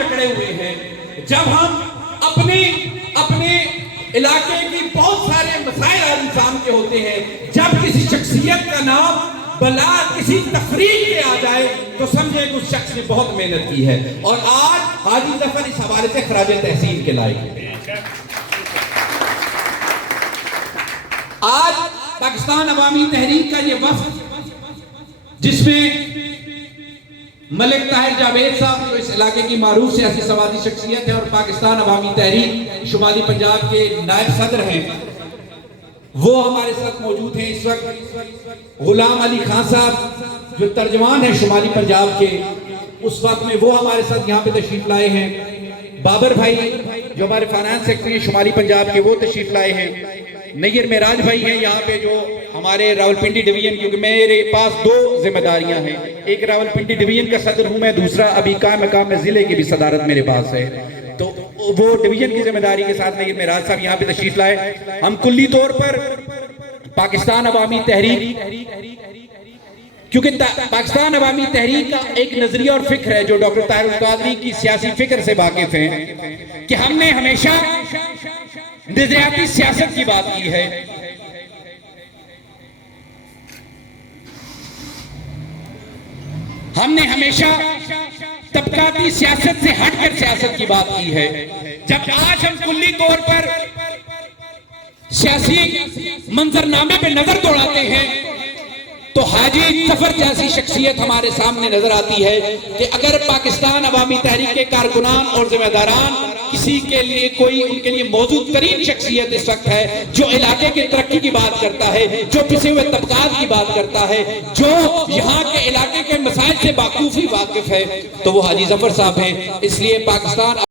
जकड़े हुए हैं। जब हम अपने इलाके की बहुत सारे मसाइल और इंसान के होते हैं, जब किसी शख्सियत का नाम बला किसी तफरीक पे आ जाए तो समझे कि उस शख्स ने बहुत मेहनत की है। और आज हाजी जफर इस हवाले से खराज तहसीन के लायक है। आज पाकिस्तान अवामी तहरीक का ये वफ्द जिसमें मलिक ताहिर जावेद साहब जो इस इलाके की मारूफ सियासी समाजी शख्सियत है और पाकिस्तान अवामी तहरीक शुमाली पंजाब के नायब सदर हैं, वो हमारे साथ मौजूद हैं इस वक्त। गुलाम अली खान साहब जो तर्जमान है शुमाली पंजाब के, उस वक्त में वो हमारे साथ यहाँ पे तशरीफ लाए हैं। बाबर भाई जो हमारे फाइनेंस सेक्रेटरी शुमाली पंजाब के, वो तशरीफ लाए हैं। नैयर मेराज भाई हैं यहाँ पे जो हमारे रावलपिंडी डिवीजन, क्योंकि मेरे पास दो जिम्मेदारियां हैं, एक रावलपिंडी डिवीजन का सदर हूं मैं, दूसरा अभी काम में जिले की भी सदारत मेरे पास है। तो वो डिवीजन की जिम्मेदारी के साथ नैयर मेराज साहब यहाँ पे तशरीफ लाए। हम कुल्ली तौर पर पाकिस्तान अवामी तहरीक, क्योंकि पाकिस्तान अवामी तहरीक का एक नजरिया और फिक्र है जो डॉक्टर ताहिर कादरी की सियासी फिक्र से वाकिफ हैं कि हमने हमेशा नजरियाती सियासत की बात की है। हमने हमेशा तबकाती सियासत से हटकर सियासत की बात की है। जब आज हम कुल्ली तौर पर सियासी मंजरनामे पे नजर दौड़ाते हैं तो हाजी जफर जैसी शख्सियत हमारे सामने नजर आती है कि अगर पाकिस्तान अवामी तहरीक के कारकुनान और जिम्मेदारान किसी के लिए कोई उनके लिए मौजूद तरीन शख्सियत इस वक्त है जो इलाके की तरक्की की बात करता है, जो पिछे हुए तबकात की बात करता है, जो यहाँ के इलाके के मसाइल से बाखूफी वाकिफ है, तो वो हाजी जफर साहब हैं। इसलिए पाकिस्तान